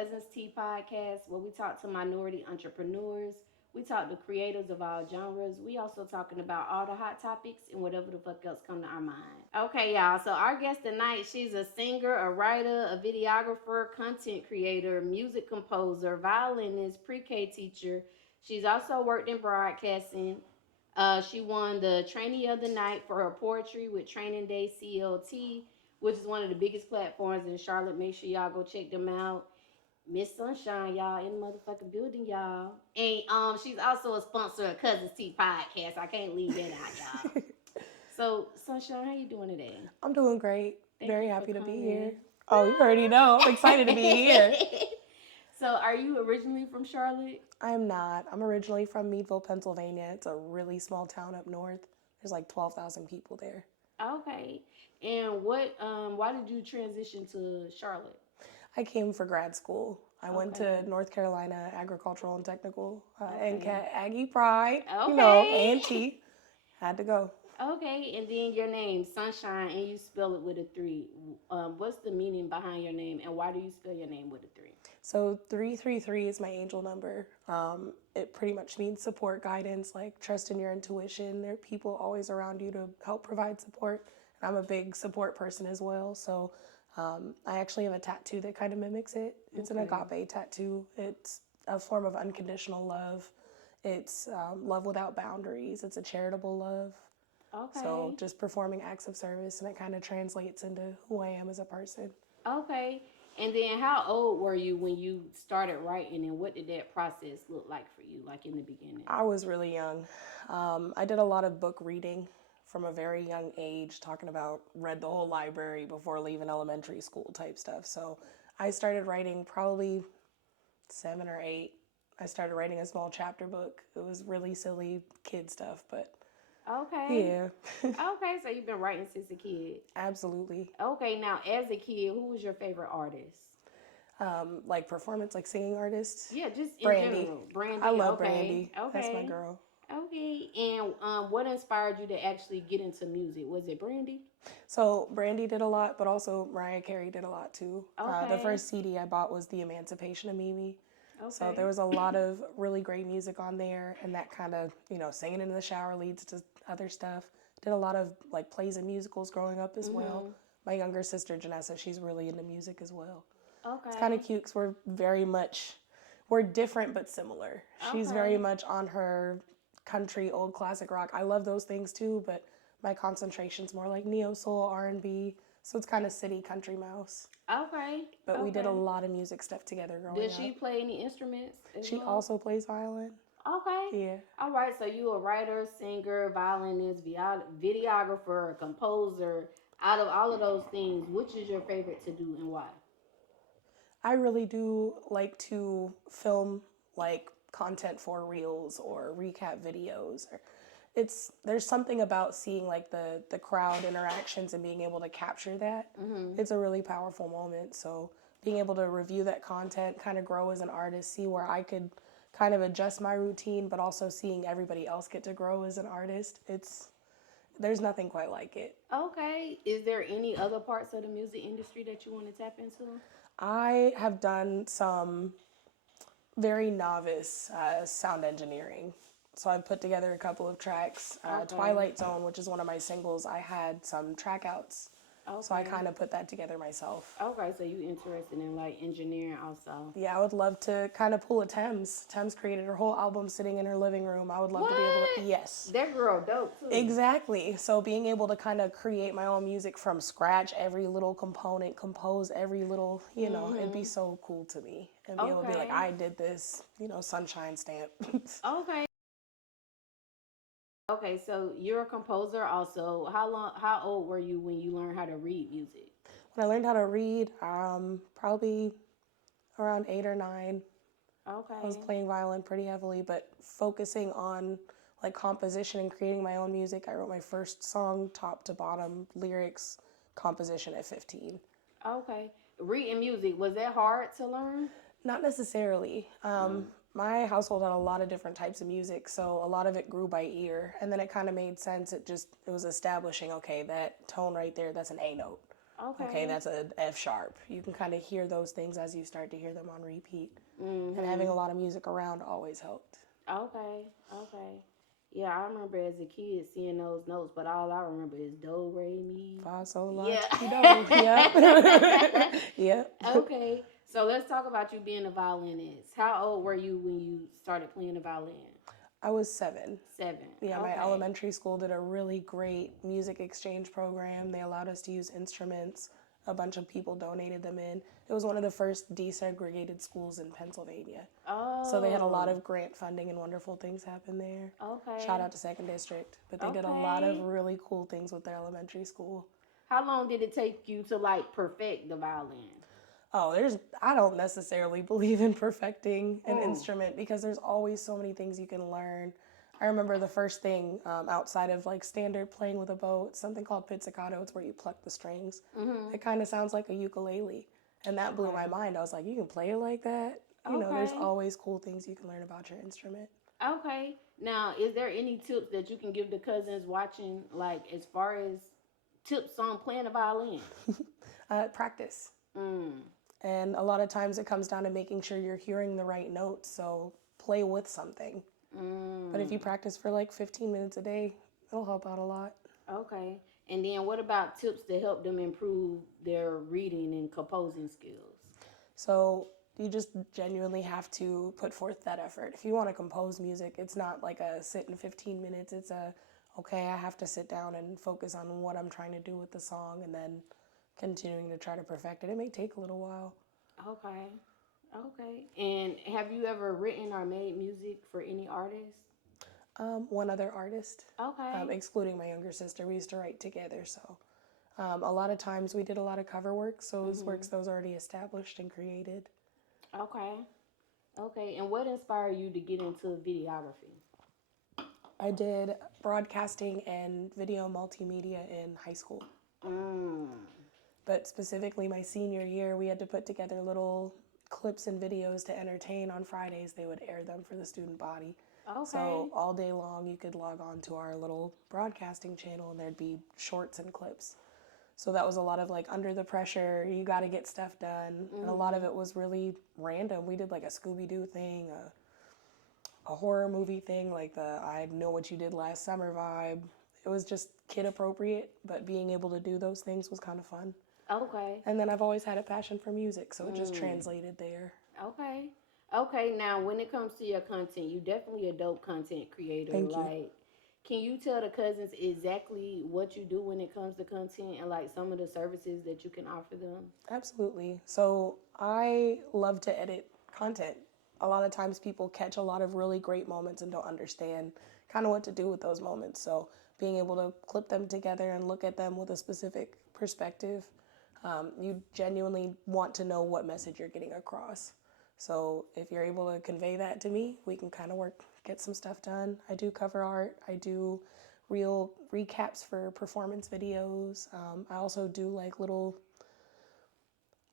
Cuzn podcast where we talk to minority entrepreneurs. We talk to creators of all genres. We also talking about all the hot topics and whatever the fuck else come to our mind. Okay, y'all. So our guest tonight, she's a singer, a writer, a videographer, content creator, music composer, violinist, pre-K teacher. She's also worked in broadcasting. She won the Trainee of the Night for her poetry with Training Day CLT, which is one of the biggest platforms in Charlotte. Make sure y'all go check them out. Miss Sunshine, y'all, in the motherfucking building, y'all. And she's also a sponsor of Cousins Tea Podcast. I can't leave that out, y'all. So, Sunshine, how you doing today? I'm doing great. Thank Very you happy for to be coming. here. Oh, you already know. I'm excited to be here. So, are you originally from Charlotte? I am not. I'm originally from Meadville, Pennsylvania. It's a really small town up north. There's like 12,000 people there. Okay. And why did you transition to Charlotte? I came for grad school. I went to North Carolina Agricultural and Technical, and Aggie Pride, A&T. Had to go. Okay, and then your name, Sunshine, and you spell it with a 3. What's the meaning behind your name, and why do you spell your name with a 3? So 333 is my angel number. It pretty much means support, guidance, like trust in your intuition. There are people always around you to help provide support. And I'm a big support person as well. So I actually have a tattoo that kind of mimics it. It's an agape tattoo. It's a form of unconditional love. It's love without boundaries. It's a charitable love. Okay. So just performing acts of service, and it kind of translates into who I am as a person. Okay. And then how old were you when you started writing, and what did that process look like for you, like in the beginning? I was really young. I did a lot of book reading from a very young age, talking about read the whole library before leaving elementary school type stuff. So I started writing probably 7 or 8. I started writing a small chapter book. It was really silly kid stuff, but Okay. yeah. Okay, so you've been writing since a kid. Absolutely. Okay, now as a kid, who was your favorite artist? Like performance, like singing artists. Yeah, just in Brandy. general. Brandy. I love Okay. Brandy. Okay. That's my girl. Okay. And what inspired you to actually get into music? Was it Brandy? So Brandy did a lot, but also Mariah Carey did a lot too. The Okay. first CD I bought was The Emancipation of Mimi. Okay. So there was a lot of really great music on there, and that kind of, singing in the shower leads to other stuff. Did a lot of like plays and musicals growing up as well. My younger sister Janessa, she's really into music as well. Okay. It's kind of cute because we're different but similar. She's very much on her country, old classic rock. I love those things too, but my concentration's more like neo soul, R&B. So it's kind of city country mouse. Okay. But we did a lot of music stuff together growing up. Did she play any instruments? She also plays violin. Okay. Yeah. All right. So you a writer, singer, violinist, videographer, composer. Out of all of those things, which is your favorite to do and why? I really do like to film like content for reels or recap videos. There's something about seeing like the crowd interactions and being able to capture that. It's a really powerful moment. So being able to review that content, kind of grow as an artist, see where I could kind of adjust my routine, but also seeing everybody else get to grow as an artist. There's nothing quite like it. Okay. Is there any other parts of the music industry that you want to tap into? I have done some very novice sound engineering. So I put together a couple of tracks. Twilight Zone, which is one of my singles, I had some track outs. So I kind of put that together myself. Okay, so you interested in like engineering also? Yeah, I would love to kind of pull a Thames. Thames created her whole album sitting in her living room. I would love to be able to, yes. That girl dope too. Exactly. So being able to kind of create my own music from scratch, every little component, compose every little, it'd be so cool to me. And be able to be like, I did this, sunshine stamp. Okay. Okay, so you're a composer also. How old were you when you learned how to read music? When I learned how to read, probably around 8 or 9. Okay. I was playing violin pretty heavily, but focusing on like composition and creating my own music. I wrote my first song, top to bottom, lyrics, composition at 15. Okay. Reading music, was that hard to learn? Not necessarily. My household had a lot of different types of music, so a lot of it grew by ear, and then it kind of made sense. It was establishing, okay, that tone right there, that's an A note. Okay, Okay. that's an F sharp. You can kind of hear those things as you start to hear them on repeat. And having Mm-hmm. a lot of music around always helped. Okay. Okay. Yeah, I remember as a kid seeing those notes, but all I remember is do, re, mi. Fa, sol, la, Yeah. ti, do. Yep. Yep. Okay. So let's talk about you being a violinist. How old were you when you started playing the violin? I was 7. 7. Yeah, my Okay. elementary school did a really great music exchange program. They allowed us to use instruments. A bunch of people donated them in. It was one of the first desegregated schools in Pennsylvania. So they had a lot Oh. of grant funding and wonderful things happen there. Shout Okay. out to Second District. But they did a lot of Okay. really cool things with their elementary school. How long did it take you to like perfect the violin? Oh, I don't necessarily believe in perfecting an Mm. instrument because there's always so many things you can learn. I remember the first thing outside of like standard playing with a bow, it's something called pizzicato. It's where you pluck the strings. Mhm. It kind of sounds like a ukulele. And that blew my Okay. mind. I was like, you can play it like that? You know, there's Okay. always cool things you can learn about your instrument. Okay. Now, is there any tips that you can give the cousins watching, like as far as tips on playing the violin? Practice. Mm. And a lot of times it comes down to making sure you're hearing the right notes. So play with something. But if you Mm. practice for like 15 minutes a day, it'll help out a lot. Okay. And then what about tips to help them improve their reading and composing skills? So you just genuinely have to put forth that effort. If you want to compose music, it's not like a sit in 15 minutes. It's okay, I have to sit down and focus on what I'm trying to do with the song and then continuing to try to perfect it. It may take a little while. Okay. Okay. And have you ever written or made music for any artist? One other artist, Okay. excluding my younger sister, we used to write together. So a lot of times we did a lot of cover work. So it was works Mhm. that was already established and created. Okay. Okay. And what inspired you to get into videography? I did broadcasting and video multimedia in high school. Mm. But specifically my senior year, we had to put together little clips and videos to entertain. On Fridays, they would air them for the student body. Okay. So all day long, you could log on to our little broadcasting channel and there'd be shorts and clips. So that was a lot of like under the pressure, you got to get stuff done. And a lot of Mhm. it was really random. We did like a Scooby Doo thing, a horror movie thing, like the I Know What You Did Last Summer vibe. It was just kid appropriate, but being able to do those things was kind of fun. Okay. And then I've always had a passion for music, so it just Mm. translated there. Okay. Okay. Now, when it comes to your content, you definitely a dope content creator. Thank you. Like, can you tell the cousins exactly what you do when it comes to content and like some of the services that you can offer them? Absolutely. So I love to edit content. A lot of times people catch a lot of really great moments and don't understand kind of what to do with those moments. So being able to clip them together and look at them with a specific perspective, you genuinely want to know what message you're getting across. So if you're able to convey that to me, we can kind of get some stuff done. I do cover art. I do real recaps for performance videos. I also do like little,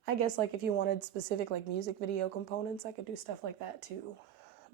I guess like if you wanted specific like music video components, I could do stuff like that too.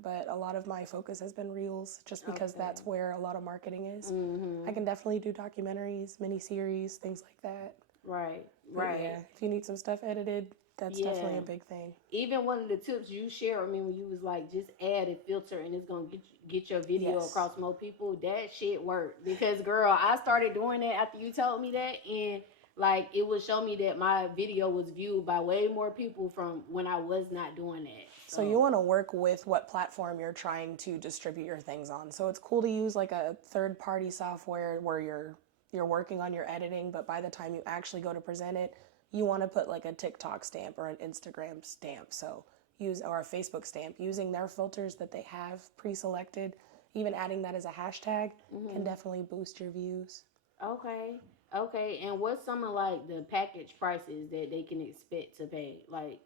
But a lot of my focus has been reels just because Okay. that's where a lot of marketing is. I Mhm. can definitely do documentaries, mini series, things like that. Right. But Right. yeah, if you need some stuff edited, that's definitely Yeah. a big thing. Even one of the tips you shared with me when you was like, just add a filter and it's gonna get your video Yes. across more people. That shit worked because girl, I started doing that after you told me that, and like it would show me that my video was viewed by way more people from when I was not doing that. So you So want to work with what platform you're trying to distribute your things on. So it's cool to use like a third-party software where you're working on your editing, but by the time you actually go to present it, you want to put like a TikTok stamp or an Instagram stamp. So use or a Facebook stamp using their filters that they have pre-selected. Even adding that as a hashtag can mhm. definitely boost your views. Okay. Okay. And what's some of like the package prices that they can expect to pay, like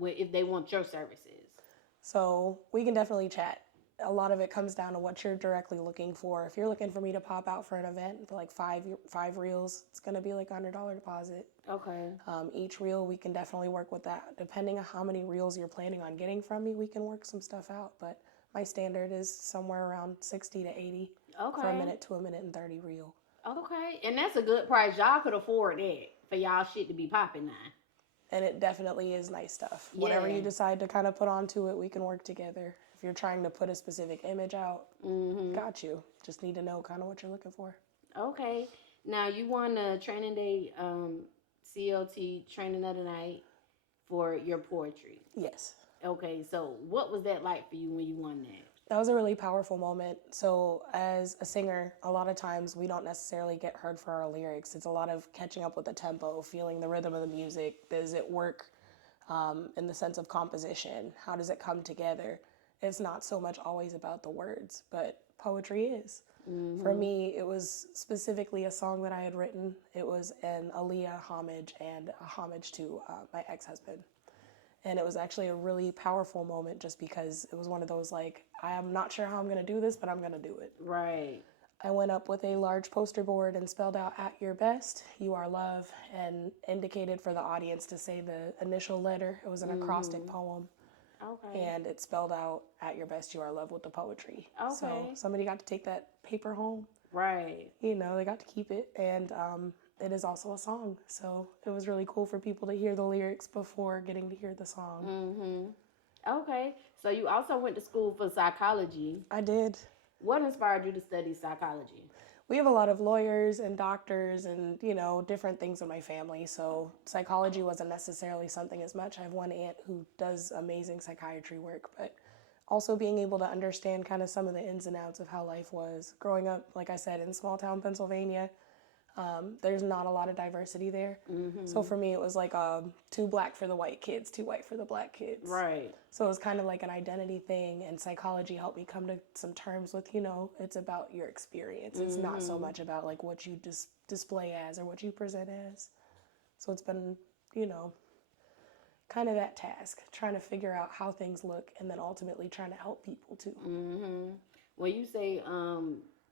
if they want your services? So we can definitely chat. A lot of it comes down to what you're directly looking for. If you're looking for me to pop out for an event for like five reels, it's gonna be like $100 deposit. Okay. Each reel, we can definitely work with that. Depending on how many reels you're planning on getting from me, we can work some stuff out. But my standard is somewhere around 60 to 80 for a Okay. minute to a minute and 30 reel. Okay. And that's a good price. Y'all could afford that for y'all shit to be popping now. And it definitely is nice stuff. Whatever you decide to kind of put onto it, we can work together. If you're trying to put a specific image out, got you. Just need to know kind of what you're looking for. Okay. Now, you won the training day CLT training of the night for your poetry. Yes. Okay, so what was that like for you when you won that? That was a really powerful moment. So as a singer, a lot of times we don't necessarily get heard for our lyrics. It's a lot of catching up with the tempo, feeling the rhythm of the music. Does it work in the sense of composition? How does it come together? It's not so much always about the words, but poetry is. For me, it was specifically a song that I had written. It was an Aaliyah homage and a homage to my ex-husband. And it was actually a really powerful moment just because it was one of those, like, I am not sure how I'm going to do this, but I'm going to do it. Right. I went up with a large poster board and spelled out, "At your best, you are love," and indicated for the audience to say the initial letter. It was an acrostic poem. Okay. And it spelled out, "At your best, you are love," with the poetry. Okay. So somebody got to take that paper home. Right. You know, they got to keep it. And it is also a song. So it was really cool for people to hear the lyrics before getting to hear the song. Okay. So you also went to school for psychology. I did. What inspired you to study psychology? We have a lot of lawyers and doctors and, you know, different things in my family. So psychology wasn't necessarily something as much. I have one aunt who does amazing psychiatry work, but also being able to understand kind of some of the ins and outs of how life was. Growing up, like I said, in small town Pennsylvania, there's not a lot of diversity there. So for me, it was like too black for the white kids, too white for the black kids. Right. So it was kind of like an identity thing, and psychology helped me come to some terms with, you know, it's about your experience. It's not so much about like what you display as or what you present as. So it's been, you know, kind of that task, trying to figure out how things look and then ultimately trying to help people too. When you say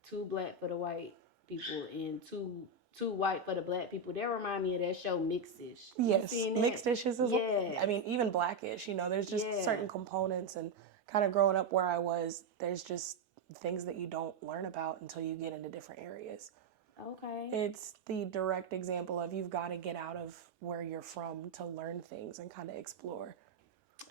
too black for the white people and too white for the black people, that remind me of that show Mixed-ish. Yes, Mixed-ish is, yeah. I mean, even Blackish, you know, there's just certain components, and kind of growing up where I was, there's just things that you don't learn about until you get into different areas. Okay. It's the direct example of you've got to get out of where you're from to learn things and kind of explore.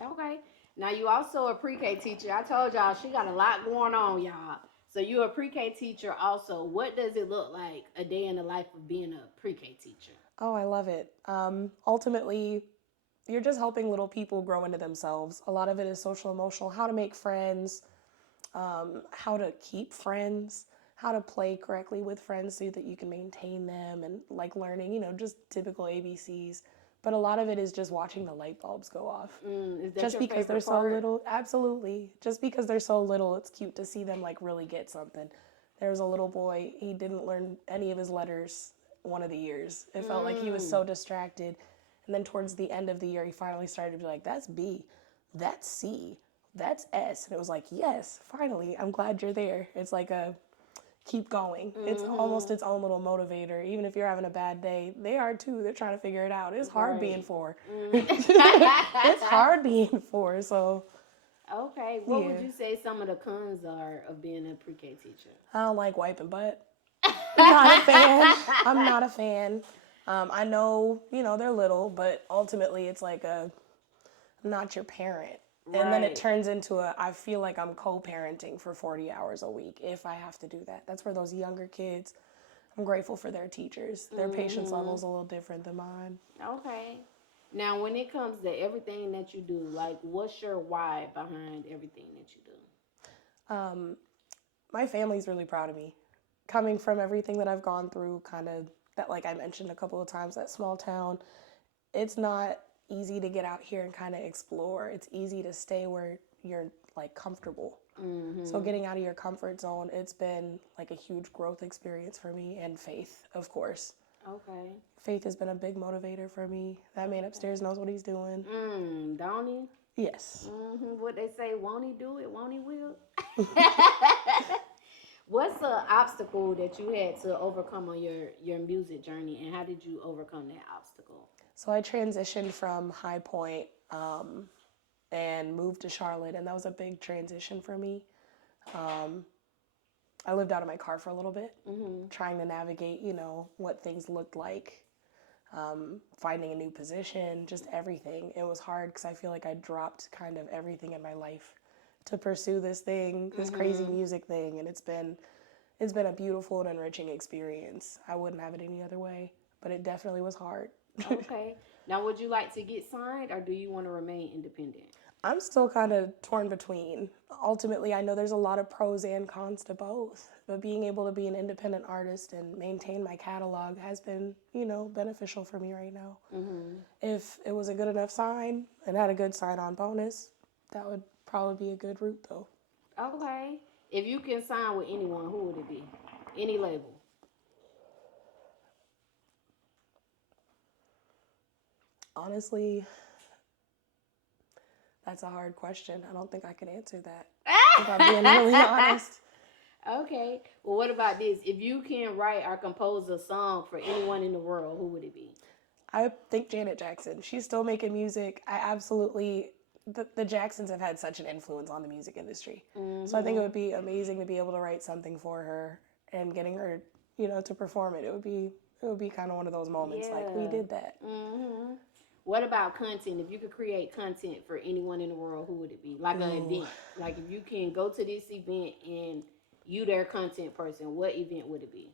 Okay. Now, you also a pre-K teacher. I told y'all she got a lot going on, y'all. So you're a pre-K teacher also. What does it look like a day in the life of being a pre-K teacher? Oh, I love it. Ultimately, you're just helping little people grow into themselves. A lot of it is social emotional, how to make friends, how to keep friends, how to play correctly with friends so that you can maintain them, and like learning, you know, just typical ABCs. But a lot of it is just watching the light bulbs go off. Is that just your because they're favorite so part? little. Absolutely. Just because they're so little, it's cute to see them like really get something. There was a little boy, he didn't learn any of his letters one of the years. It felt like he was so distracted. And then towards the end of the year, he finally started to be like, "That's B, that's C, that's S." And it was like, yes, finally, I'm glad you're there. It's like a keep going. It's almost its own little motivator. Even if you're having a bad day, they are too. They're trying to figure it out. It's hard being 4. It's hard being 4. So Okay. What would you say some of the cons are of being a pre-K teacher? I don't like wiping butt. Not a fan. I'm not a fan. I know, you know, they're little, but ultimately it's like I'm not your parent. And then it turns into I feel like I'm co-parenting for 40 hours a week if I have to do that. That's where those younger kids, I'm grateful for their teachers. Their patience level is a little different than mine. Okay. Now, when it comes to everything that you do, like, what's your why behind everything that you do? My family's really proud of me. Coming from everything that I've gone through, kind of that, like I mentioned a couple of times, that small town, it's not easy to get out here and kind of explore. It's easy to stay where you're like comfortable. So getting out of your comfort zone, it's been like a huge growth experience for me, and faith, of course. Okay. Faith has been a big motivator for me. That man upstairs knows what he's doing. Don't he? Yes. What they say, won't he do it? Won't he will? What's the obstacle that you had to overcome on your music journey, and how did you overcome that obstacle? So I transitioned from High Point and moved to Charlotte, and that was a big transition for me. I lived out of my car for a little bit, trying to navigate, you know, what things looked like. finding a new position, just everything. It was hard because I feel like I dropped kind of everything in my life to pursue this thing, this crazy music thing, and it's been a beautiful and enriching experience. I wouldn't have it any other way, but it definitely was hard. Okay. Now, would you like to get signed, or do you want to remain independent? I'm still kind of torn between. Ultimately, I know there's a lot of pros and cons to both, but being able to be an independent artist and maintain my catalog has been, beneficial for me right now. If it was a good enough sign and had a good sign-on bonus, that would probably be a good route, though. Okay. If you can sign with anyone, who would it be? Any label? Honestly, that's a hard question. I don't think I can answer that, if I'm being really honest. Okay. Well, what about this? If you can write or compose a song for anyone in the world, who would it be? I think Janet Jackson. She's still making music. The Jacksons have had such an influence on the music industry. So I think it would be amazing to be able to write something for her and getting her, to perform it. It would be kind of one of those moments like we did that. What about content? If you could create content for anyone in the world, who would it be? Like an event. Like if you can go to this event and you their content person, what event would it be?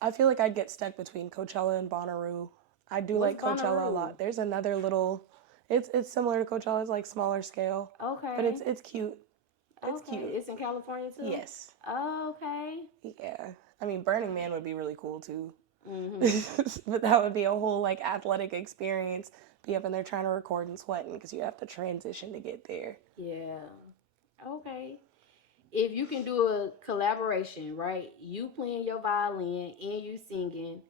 I feel like I'd get stuck between Coachella and Bonnaroo. I do What's like Coachella a Bonnaroo? lot. There's another little, it's similar to Coachella, it's like smaller scale, Okay. but it's cute. It's okay. cute. It's in California too? Yes. Oh, okay. Yeah. I mean, Burning Man would be really cool too. Mm-hmm. But that would be a whole like athletic experience. Be up in there trying to record and sweating because you have to transition to get there. Yeah. Okay. If you can do a collaboration, right? You playing your violin and you singing,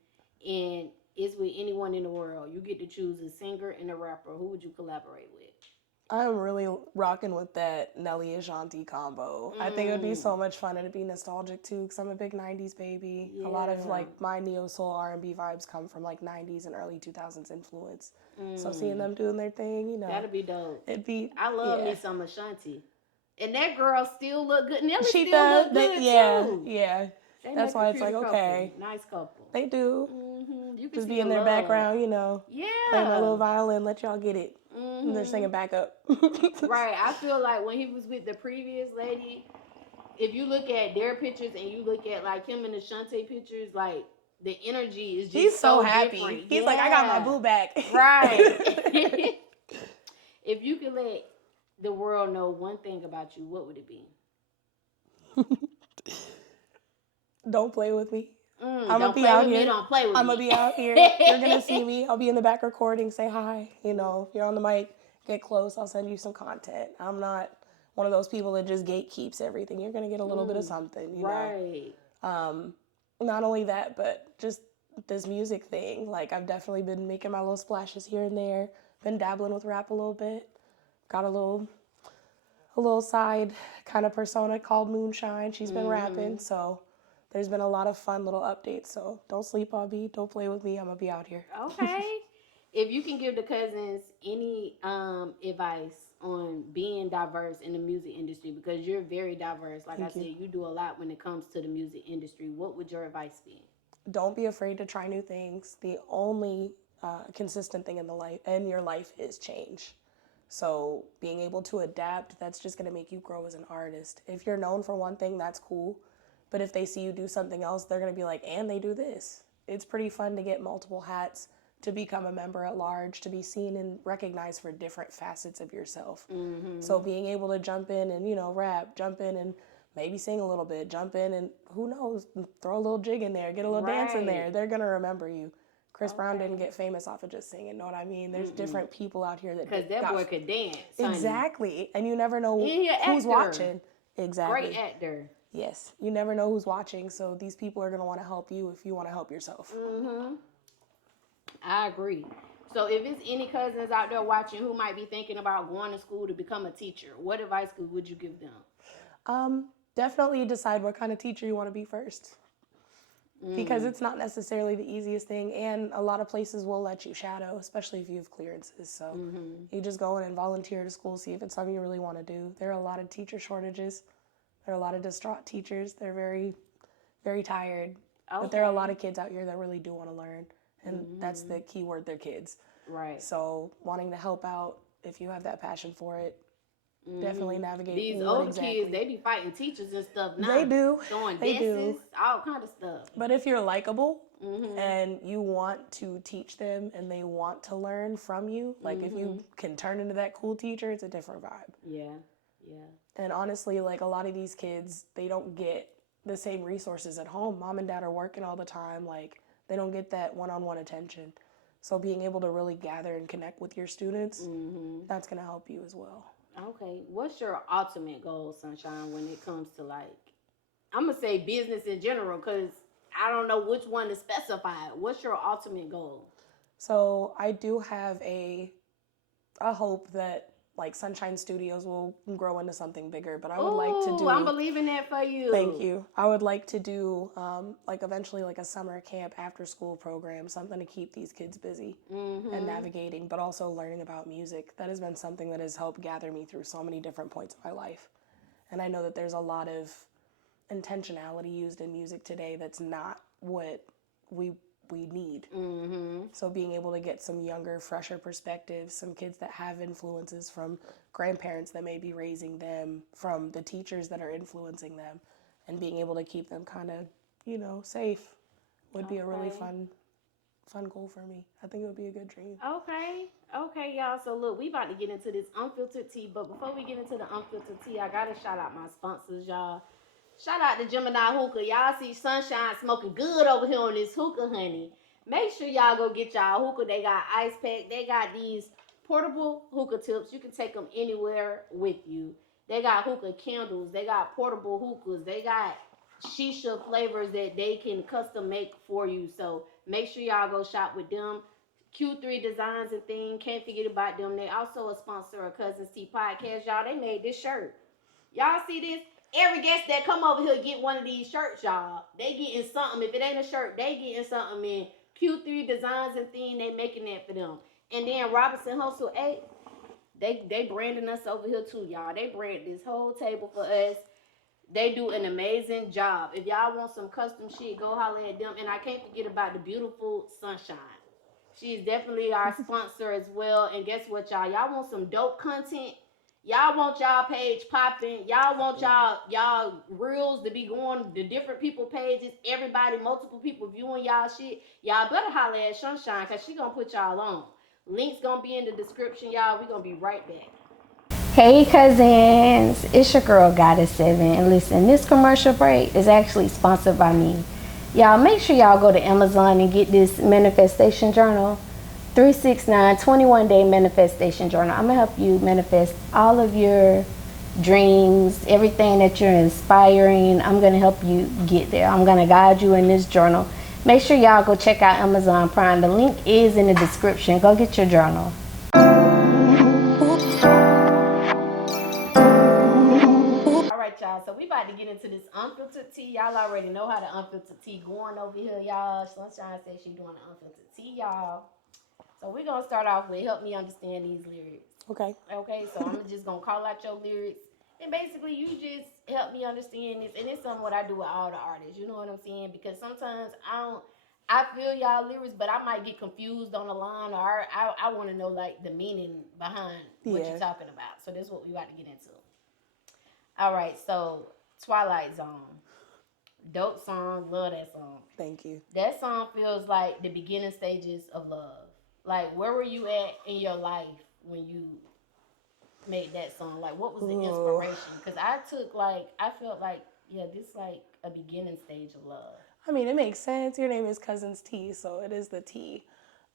and it's with anyone in the world. You get to choose a singer and a rapper. Who would you collaborate with? I'm really rocking with that Nelly Ashanti combo. I think it would be so much fun and it'd be nostalgic too because I'm a big 90s baby. A lot of like my neo soul R&B vibes come from like 90s and early 2000s influence. So seeing them doing their thing, That'd be dope. it'd be, I love me some Ashanti. And that girl still look good. Nelly she still does, look good too. yeah. They That's make why a it's like, cute okay. couple. Nice couple. They do. You can Just see be in the their love. background, Yeah. play my little violin, let y'all get it. And they're singing back up. Right. I feel like when he was with the previous lady, if you look at their pictures and you look at like him and the Shantae pictures, like the energy is just He's so happy. different. He's like, I got my boo back. Right. If you could let the world know one thing about you, what would it be? Don't play with me. I'm Don't play with me. Don't play with me. I'm going to be out here. You're going to see me. I'll be in the back recording. Say hi. If you're on the mic, get close. I'll send you some content. I'm not one of those people that just gatekeeps everything. You're going to get a little bit of something, you know. Not only that, but just this music thing. Like, I've definitely been making my little splashes here and there. Been dabbling with rap a little bit. Got a little side kind of persona called Moonshine. She's been rapping, so there's been a lot of fun little updates. So don't sleep on me. Don't play with me. I'm going to be out here. Okay. If you can give the Cuzns any advice on being diverse in the music industry, because you're very diverse. Like I said, you do a lot when it comes to the music industry. What would your advice be? Don't be afraid to try new things. The only consistent thing in your life is change. So being able to adapt, that's just going to make you grow as an artist. If you're known for one thing, that's cool. But if they see you do something else, they're going to be like, and they do this. It's pretty fun to get multiple hats, to become a member at large, to be seen and recognized for different facets of yourself. So being able to jump in and, rap, jump in and maybe sing a little bit, jump in and who knows, throw a little jig in there, get a little dance in there. They're going to remember you. Chris Brown didn't get famous off of just singing, know what I mean? There's different people out here that... Because that boy could dance, honey. Exactly. And you never know who's watching. Exactly. Great actor. Yes. You never know who's watching, so these people are going to want to help you if you want to help yourself. I agree. So if it's any cousins out there watching who might be thinking about going to school to become a teacher, what advice would you give them? Definitely decide what kind of teacher you want to be first. Because it's not necessarily the easiest thing, and a lot of places will let you shadow, especially if you have clearances. So you just go in and volunteer to school, see if it's something you really want to do. There are a lot of teacher shortages. There are a lot of distraught teachers. They're very, very tired. But there are a lot of kids out here that really do want to learn. And that's the key word, they're kids. Right. So wanting to help out, if you have that passion for it, definitely navigate These what older exactly. kids, they be fighting teachers and stuff now. They do. Throwing They desses, do. all kind of stuff. But if you're likable and you want to teach them and they want to learn from you, like if you can turn into that cool teacher, it's a different vibe. Yeah. And honestly, like a lot of these kids, they don't get the same resources at home. Mom and dad are working all the time. Like they don't get that one-on-one attention. So being able to really gather and connect with your students, that's going to help you as well. Okay. What's your ultimate goal, Sunshine, when it comes to like, I'm going to say business in general, because I don't know which one to specify. What's your ultimate goal? So I do have a hope that like Sunshine Studios will grow into something bigger, but I would like to do. I'm believing that for you. Thank you. I would like to do like eventually like a summer camp after school program, something to keep these kids busy and navigating, but also learning about music. That has been something that has helped gather me through so many different points of my life. And I know that there's a lot of intentionality used in music today that's not what we need. So being able to get some younger, fresher perspectives, some kids that have influences from grandparents that may be raising them, from the teachers that are influencing them, and being able to keep them kind of, safe would be a really fun goal for me. I think it would be a good dream. Okay, y'all. So look, we about to get into this unfiltered tea, but before we get into the unfiltered tea, I gotta shout out my sponsors, y'all. Shout out to Geminiih Hookah. Y'all see Sunshine smoking good over here on this hookah, honey. Make sure y'all go get y'all hookah. They got ice pack. They got these portable hookah tips. You can take them anywhere with you. They got hookah candles. They got portable hookahs. They got shisha flavors that they can custom make for you. So make sure y'all go shop with them. Q3 Designs and Thing. Can't forget about them. They also a sponsor of Cuzn Tea Podcast. Y'all, they made this shirt. Y'all see this? Every guest that come over here get one of these shirts, y'all. They getting something. If it ain't a shirt, they getting something in Q3 Designs and Thing. They making that for them. And then Robinson Hustle 8, they branding us over here too, y'all. They brand this whole table for us. They do an amazing job. If y'all want some custom shit, go holler at them. And I can't forget about the beautiful Sunshine. She's definitely our sponsor as well. And guess what, y'all? Y'all want some dope content? Y'all want y'all page popping. Y'all want y'all reels to be going to different people pages. Everybody, multiple people viewing y'all shit. Y'all better holler at Sunshine because she gonna put y'all on. Link's gonna be in the description, y'all. We gonna be right back. Hey cousins, it's your girl Goddess 7, and listen, this commercial break is actually sponsored by me. Y'all make sure y'all go to Amazon and get this manifestation journal, 369 21-day manifestation journal. I'm gonna help you manifest all of your dreams, everything that you're inspiring. I'm gonna help you get there. I'm gonna guide you in this journal. Make sure y'all go check out Amazon Prime. The link is in the description. Go get your journal. Y'all, so we about to get into this unfiltered tea. Y'all already know how the unfiltered tea going over here, y'all. Sunshine says she doing the unfiltered tea, y'all. So we're gonna start off with help me understand these lyrics. Okay. So I'm just gonna call out your lyrics, and basically you just help me understand this. And it's something what I do with all the artists. You know what I'm saying? Because sometimes I feel y'all lyrics, but I might get confused on the line, or I want to know like the meaning behind what you're talking about. So this is what we about to get into. All right, so Twilight Zone. Dope song, love that song. Thank you. That song feels like the beginning stages of love. Like, where were you at in your life when you made that song? Like, what was the inspiration? Because I felt like, yeah, this like a beginning stage of love. I mean, it makes sense. Your name is Cuzns T, so it is the T.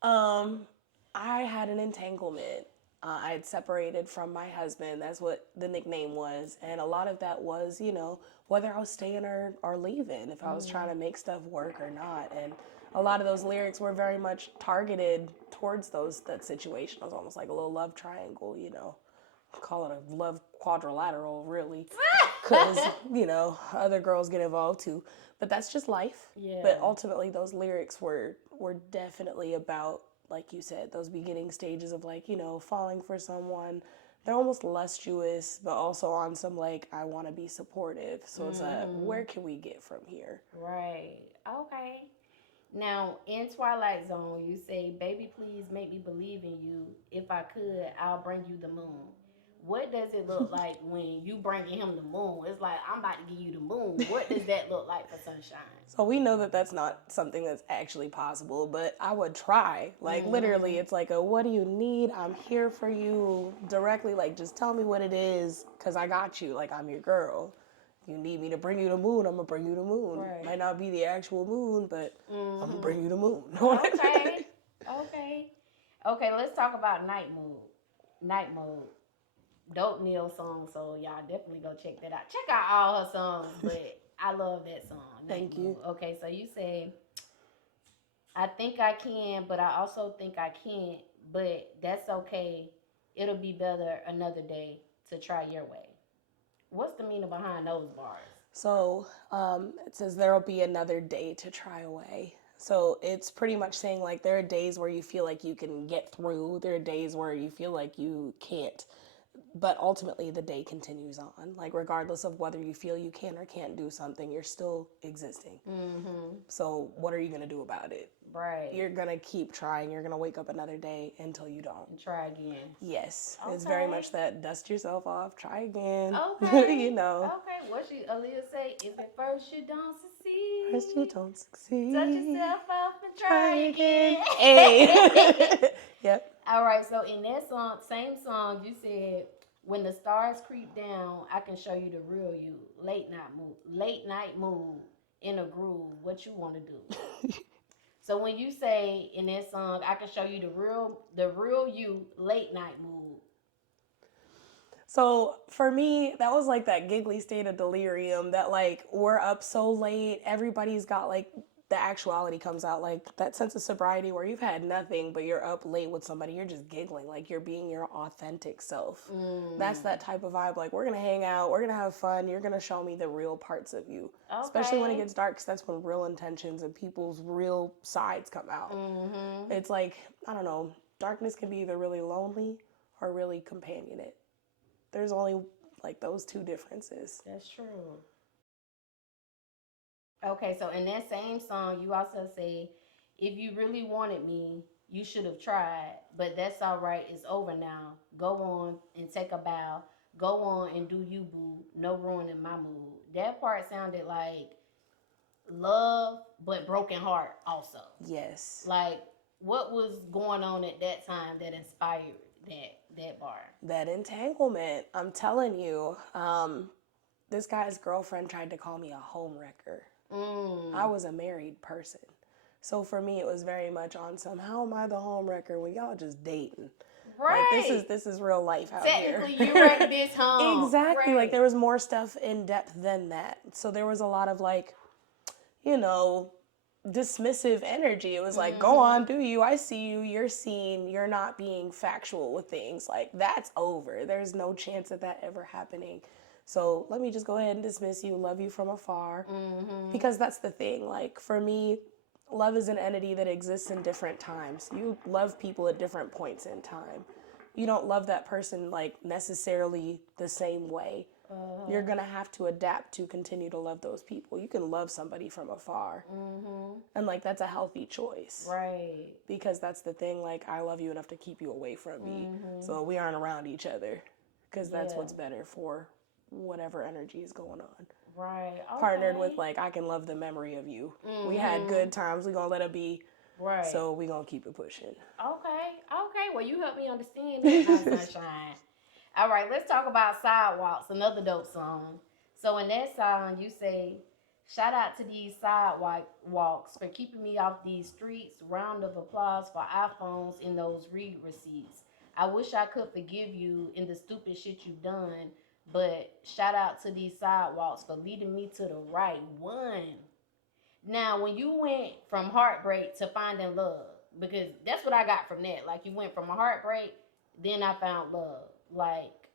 I had an entanglement. I had separated from my husband. That's what the nickname was. And a lot of that was, whether I was staying or leaving, if I was trying to make stuff work or not. And a lot of those lyrics were very much targeted towards that situation. It was almost like a little love triangle, Call it a love quadrilateral, really. Because, other girls get involved too. But that's just life. Yeah. But ultimately, those lyrics were definitely about, like you said, those beginning stages of like, falling for someone. They're almost lustuous, but also on some like, I want to be supportive. So it's where can we get from here? Right. Okay. Now, in Twilight Zone, you say, "Baby, please make me believe in you. If I could, I'll bring you the moon." What does it look like when you bringing him the moon? It's like, I'm about to give you the moon. What does that look like for Sunshine? So we know that that's not something that's actually possible, but I would try. Like, literally, it's like what do you need? I'm here for you directly. Like, just tell me what it is, because I got you. Like, I'm your girl. You need me to bring you the moon, I'm going to bring you the moon. Right. Might not be the actual moon, but I'm going to bring you the moon. Okay. Okay, let's talk about Night Mode. Night Mode. Dope Neil song, so y'all definitely go check that out. Check out all her songs, but I love that song. Thank you. Okay, so you say, "I think I can, but I also think I can't, but that's okay. It'll be better another day to try your way." What's the meaning behind those bars? So it says there'll be another day to try away. So it's pretty much saying like there are days where you feel like you can get through. There are days where you feel like you can't. But ultimately the day continues on. Like regardless of whether you feel you can or can't do something, you're still existing. So what are you going to do about it? Right. You're going to keep trying. You're going to wake up another day until you don't. And try again. Yes. It's very much that dust yourself off, try again. Okay. You know. Okay. What she Aaliyah say? If at first you don't succeed, First you don't succeed. touch yourself up and try again. Hey. Yep. All right. So in that song, same song, you said, "When the stars creep down, I can show you the real you. Late night mood in a groove. What you want to do?" So when you say in that song, "I can show you the real you, late night mood." So for me, that was like that giggly state of delirium that like we're up so late, everybody's got like the actuality comes out, like that sense of sobriety where you've had nothing but you're up late with somebody, you're just giggling, like you're being your authentic self. That's that type of vibe. Like we're gonna hang out, we're gonna have fun, you're gonna show me the real parts of you. Especially when it gets dark, because that's when real intentions and people's real sides come out. It's like, I don't know, darkness can be either really lonely or really companionate. There's only like those two differences. That's true. Okay, so in that same song, you also say, "If you really wanted me, you should have tried, but that's all right, it's over now. Go on and take a bow. Go on and do you, boo. No ruining my mood." That part sounded like love, but broken heart also. Yes. Like, what was going on at that time that inspired that bar? That entanglement. I'm telling you, this guy's girlfriend tried to call me a home wrecker. I was a married person. So for me, it was very much on some, how am I the home wrecker when y'all just dating? Right. Like this is real life out Technically, here. you wrecked this home. Exactly. Right. Like there was more stuff in depth than that. So there was a lot of like, you know, dismissive energy. It was like, go on, do you. I see you. You're seen. You're not being factual with things. Like that's over. There's no chance of that ever happening. So let me just go ahead and dismiss you, love you from afar. Because that's the thing. Like for me, love is an entity that exists in different times. You love people at different points in time. You don't love that person like necessarily the same way. You're going to have to adapt to continue to love those people. You can love somebody from afar. And like that's a healthy choice. Right. Because that's the thing, like I love you enough to keep you away from me. So we aren't around each other. Because that's what's better for whatever energy is going on. Right. Okay. Partnered with like, I can love the memory of you. We had good times. We're going to let it be. Right. So we're going to keep it pushing. Okay. Well, you helped me understand that now, Sunshine. All right, let's talk about Sidewalks, another dope song. So in that song, you say, "Shout out to these sidewalks for keeping me off these streets. Round of applause for iPhones in those read receipts. I wish I could forgive you in the stupid shit you've done, but shout out to these sidewalks for leading me to the right one." Now, when you went from heartbreak to finding love, because that's what I got from that. Like, you went from a heartbreak, then I found love. Like,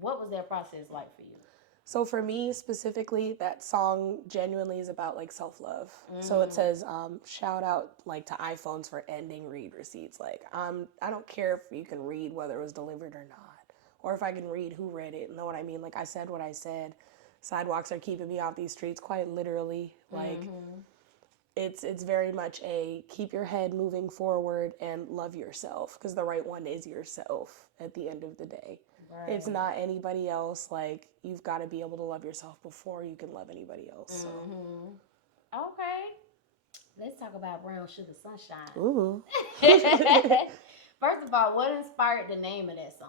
what was that process like for you? So for me specifically, that song genuinely is about like self-love. So it says, shout out like to iPhones for ending read receipts. Like I don't care if you can read whether it was delivered or not, or if I can read who read it. Know what I mean? Like I said what I said. Sidewalks are keeping me off these streets, quite literally. Like it's very much a keep your head moving forward and love yourself, because the right one is yourself at the end of the day. Right. It's not anybody else. Like, you've got to be able to love yourself before you can love anybody else. So. Okay. Let's talk about Brown Sugar Sunshine. Ooh. First of all, what inspired the name of that song?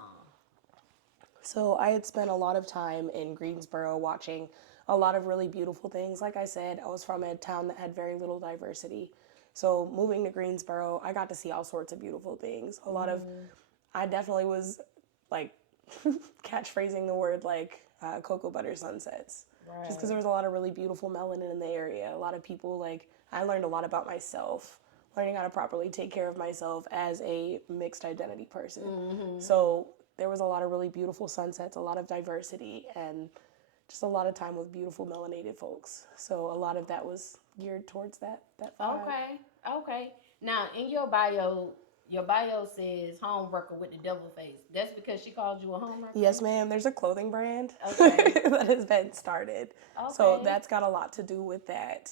So I had spent a lot of time in Greensboro watching a lot of really beautiful things. Like I said, I was from a town that had very little diversity. So moving to Greensboro, I got to see all sorts of beautiful things. A lot of, I definitely was like catchphrasing the word like cocoa butter sunsets. Right. Just because there was a lot of really beautiful melanin in the area. A lot of people, like, I learned a lot about myself, learning how to properly take care of myself as a mixed identity person. So there was a lot of really beautiful sunsets, a lot of diversity, and just a lot of time with beautiful melanated folks. So a lot of that was geared towards that vibe. Okay. Now, in your bio says home worker with the devil face. That's because she called you a home worker? Yes, ma'am. There's a clothing brand Okay. that has been started. Okay. So that's got a lot to do with that.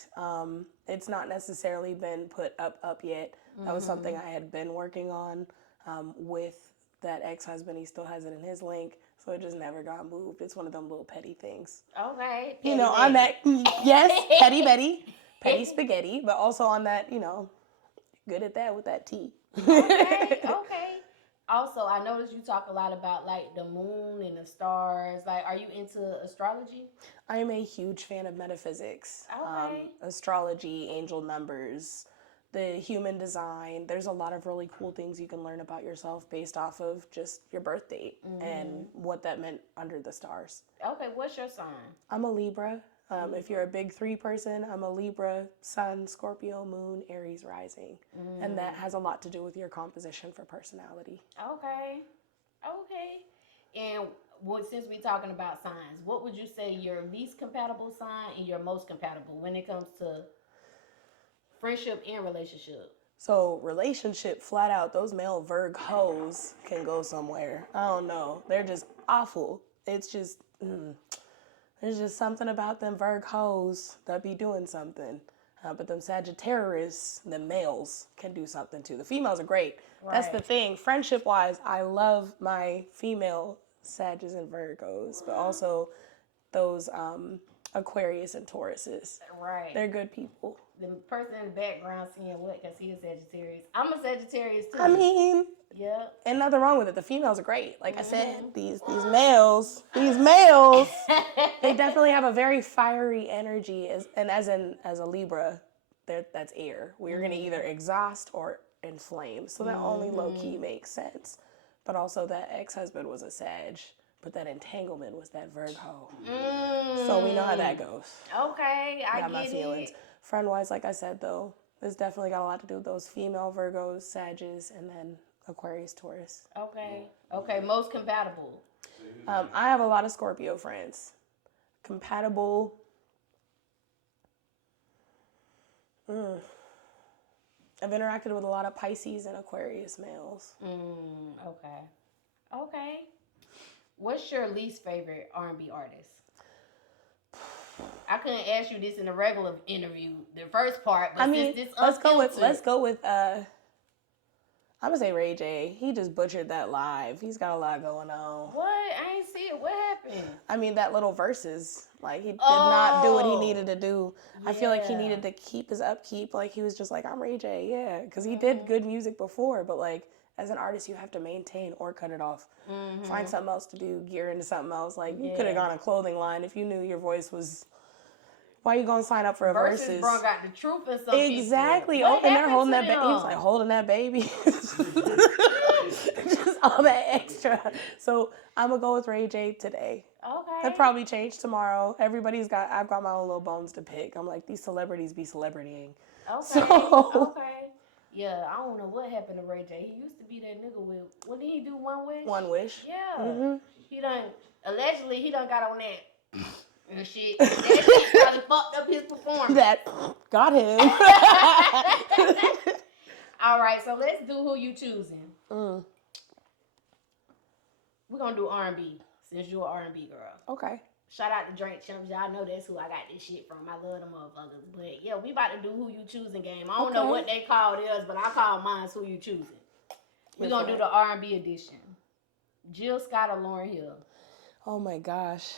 It's not necessarily been put up yet. That was something I had been working on with that ex-husband. He still has it in his link. So it just never got moved. It's one of them little petty things. Okay. You know, on that, yes, petty Betty, petty spaghetti, but also on that, you know, good at that with that tea. Okay. Also, I noticed you talk a lot about like the moon and the stars. Like, are you into astrology? I am a huge fan of metaphysics, Okay. astrology, angel numbers, the human design. There's a lot of really cool things you can learn about yourself based off of just your birth date and what that meant under the stars. Okay, what's your sign? I'm a Libra. If you're a big 3 person, I'm a Libra, Sun, Scorpio, Moon, Aries rising. And that has a lot to do with your composition for personality. Okay. And since we're talking about signs, what would you say your least compatible sign and your most compatible when it comes to friendship and relationship? So relationship, flat out, those male Virg hoes can go somewhere. I don't know. They're just awful. It's just, there's just something about them Virg hoes that be doing something. But them Sagittarius, the males, can do something too. The females are great. Right. That's the thing. Friendship-wise, I love my female Sagittarius and Virgos, but also those Aquarius and Tauruses. Right. They're good people. The person in the background seeing what? Because he is Sagittarius. I'm a Sagittarius too. I mean, yeah. And nothing wrong with it. The females are great. Like I said, these males, they definitely have a very fiery energy. As a Libra, that's air. We're gonna either exhaust or inflame. So that only low key makes sense. But also that ex-husband was a Sag, but that entanglement was that Virgo. So we know how that goes. Okay, I get my feelings. it. Friend-wise, like I said though, it's definitely got a lot to do with those female Virgos, Sages, and then Aquarius, Taurus. Okay, most compatible. I have a lot of Scorpio friends. Compatible. I've interacted with a lot of Pisces and Aquarius males. Okay. What's your least favorite R&B artist? I couldn't ask you this in a regular interview, the first part, but let's go with I'm gonna say Rayj. He just butchered that live. He's got a lot going on. What? I ain't see it. What happened? I mean, that little verses. Like, he did not do what he needed to do. Yeah. I feel like he needed to keep his upkeep. Like, he was just like, I'm Rayj, yeah. Because he did good music before, but, like, as an artist, you have to maintain or cut it off. Find something else to do, gear into something else. Like, you could have gone a clothing line if you knew your voice was... Why you gonna sign up for a versus? Bro got the truth in some exactly. People. Oh, and they're holding that baby. He was like holding that baby. Just all that extra. So I'm gonna go with Rayj today. Okay. That probably change tomorrow. I've got my own little bones to pick. I'm like, these celebrities be celebritying. Okay. Okay. Yeah, I don't know what happened to Rayj. He used to be that nigga with. What did he do? One Wish. One Wish. Yeah. He allegedly got on that. And shit. That shit probably fucked up his performance. That got him. All right, so let's do who you choosing. We're gonna do R&B since you're an R&B girl. Okay. Shout out to Drink Chimps. Y'all know that's who I got this shit from. I love them motherfuckers. But yeah, we about to do Who You Choosing game. I don't know what they call theirs, but I call mine Who You Choosing. We're going to do the R&B edition. Jill Scott or Lauryn Hill? Oh my gosh.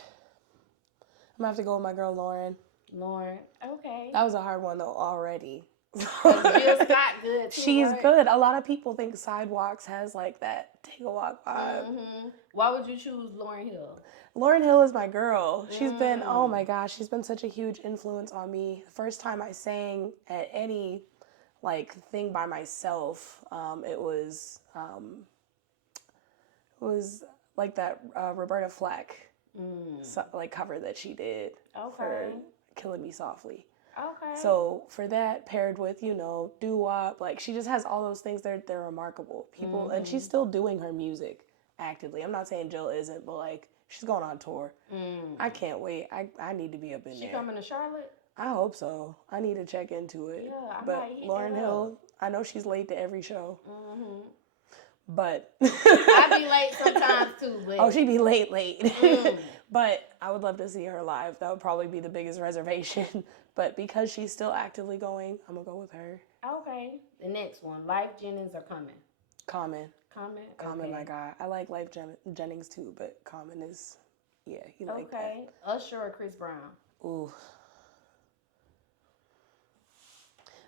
I'm going to have to go with my girl Lauryn. Lauryn, okay. That was a hard one though already. Jill Scott good too, She's right? good. A lot of people think Sidewalks has like that take a walk vibe. Mm-hmm. Why would you choose Lauryn Hill? Lauryn Hill is my girl. She's been, oh my gosh, she's been such a huge influence on me. The first time I sang at any like thing by myself, it was like that Roberta Flack like cover that she did for Killing Me Softly. Okay. So for that, paired with, you know, doo-wop, like she just has all those things. They're remarkable. People, and she's still doing her music actively. I'm not saying Jill isn't, but like she's going on tour. I can't wait. I need to be up in there. She coming to Charlotte? I hope so. I need to check into it. Yeah, I but might hit Lauryn that Hill, I know she's late to every show. But I be late sometimes too. But oh, she be late. But I would love to see her live. That would probably be the biggest reservation. But because she's still actively going, I'm gonna go with her. Okay. The next one, Life Jennings or Common? Common, Okay. my guy. I like Life Jennings too, but Common is, yeah, he like that. Okay. Usher or Chris Brown? Ooh.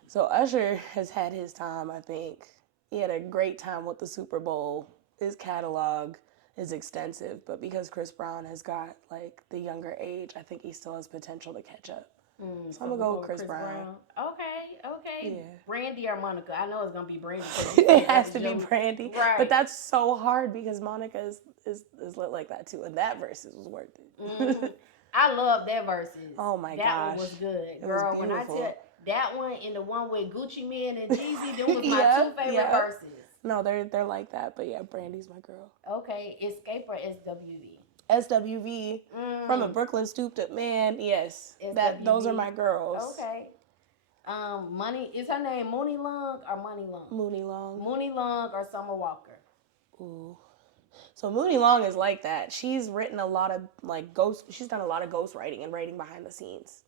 So Usher has had his time, I think. He had a great time with the Super Bowl. His catalog is extensive, but because Chris Brown has got like the younger age, I think he still has potential to catch up. So I'm gonna go with Chris Brown. Okay. Yeah. Brandy or Monica? I know it's gonna be Brandy. It has to be Brandy. Right. But that's so hard because Monica is lit like that too. And that versus was worth it. I love their verses. Oh my gosh. That one was good. It Girl, was when I beautiful. tell that one and the one with Gucci Mane and Jeezy, them was my two favorite verses. No, they're like that, but yeah, Brandy's my girl. Okay, Escape or SWV? SWV from the Brooklyn Stooped Up Man, yes. Those are my girls. Okay. Money, is her name Mooney Long or Money Long? Mooney Long. Mooney Long or Summer Walker? Ooh. So Mooney Long is like that. She's written a lot of she's done a lot of ghost writing and writing behind the scenes.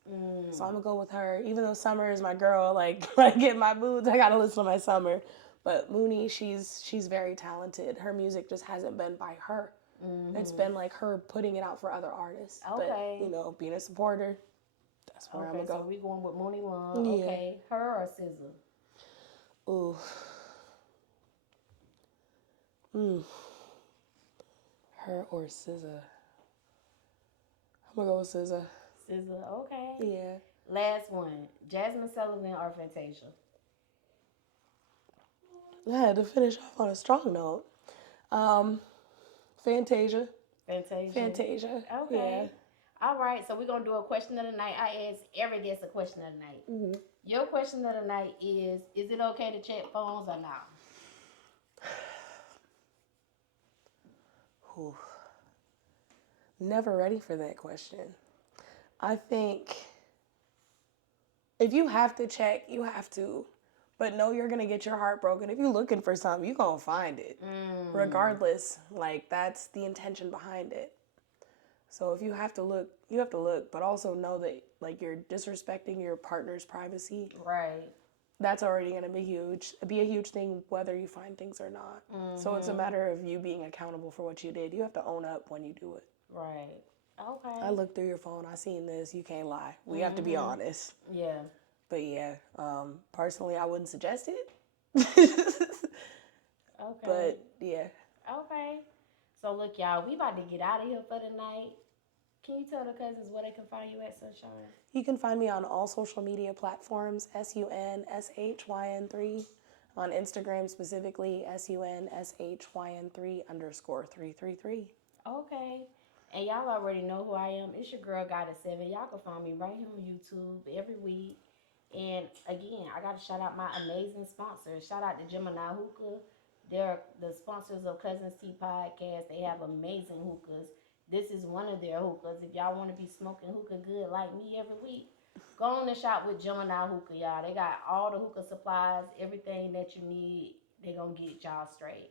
So I'm gonna go with her. Even though Summer is my girl, like when I get my moods, I gotta listen to my Summer. But Mooney, she's very talented. Her music just hasn't been by her. It's been like her putting it out for other artists. Okay. But, you know, being a supporter, that's where I'm going to go. So we going with Mooney Long. Yeah. Okay. Her or SZA? Ooh. Her or SZA? I'm going to go with SZA. SZA, okay. Yeah. Last one. Jasmine Sullivan or Fantasia? I had to finish off on a strong note. Fantasia. Okay. Yeah. All right, so we're going to do a question of the night. I ask every guest a question of the night. Your question of the night is it okay to check phones or not? Never ready for that question. I think if you have to check, you have to. But know you're going to get your heart broken. If you're looking for something, you're going to find it. Regardless, like, that's the intention behind it. So if you have to look, you have to look. But also know that, like, you're disrespecting your partner's privacy. Right. That's already going to be a huge thing whether you find things or not. So it's a matter of you being accountable for what you did. You have to own up when you do it. Right. Okay. I looked through your phone. I seen this. You can't lie. We have to be honest. Yeah. But yeah, personally, I wouldn't suggest it. Okay. But yeah. Okay. So look, y'all, we about to get out of here for the night. Can you tell the cousins where they can find you at, Sunshine? You can find me on all social media platforms, SUNSHYN3. On Instagram specifically, SUNSHYN3_333. Okay. And y'all already know who I am. It's your girl, Goddess7. Y'all can find me right here on YouTube every week. And again, I got to shout out my amazing sponsors. Shout out to Geminiih Hookah. They're the sponsors of Cuzn podcast. They have amazing hookahs. This is one of their hookahs. If y'all want to be smoking hookah good like me every week, go on and shop with Geminiih Hookah, y'all. They got all the hookah supplies, everything that you need. They're going to get y'all straight.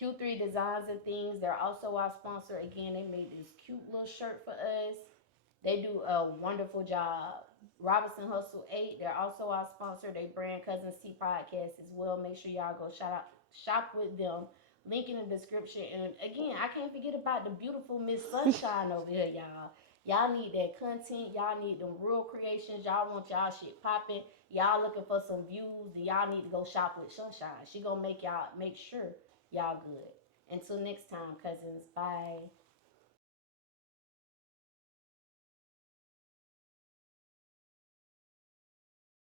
Q3 Designs and Things. They're also our sponsor. Again, they made this cute little shirt for us. They do a wonderful job. Robinson Hustle 8, they're also our sponsor. They brand Cuzn Tea podcast as well. Make sure y'all go shop with them. Link in the description. And again, I can't forget about the beautiful Miss Sunshine over here, y'all. Y'all need that content. Y'all need them real creations. Y'all want y'all shit popping. Y'all looking for some views. Then y'all need to go shop with Sunshine. She gonna make sure y'all good. Until next time, cousins. Bye.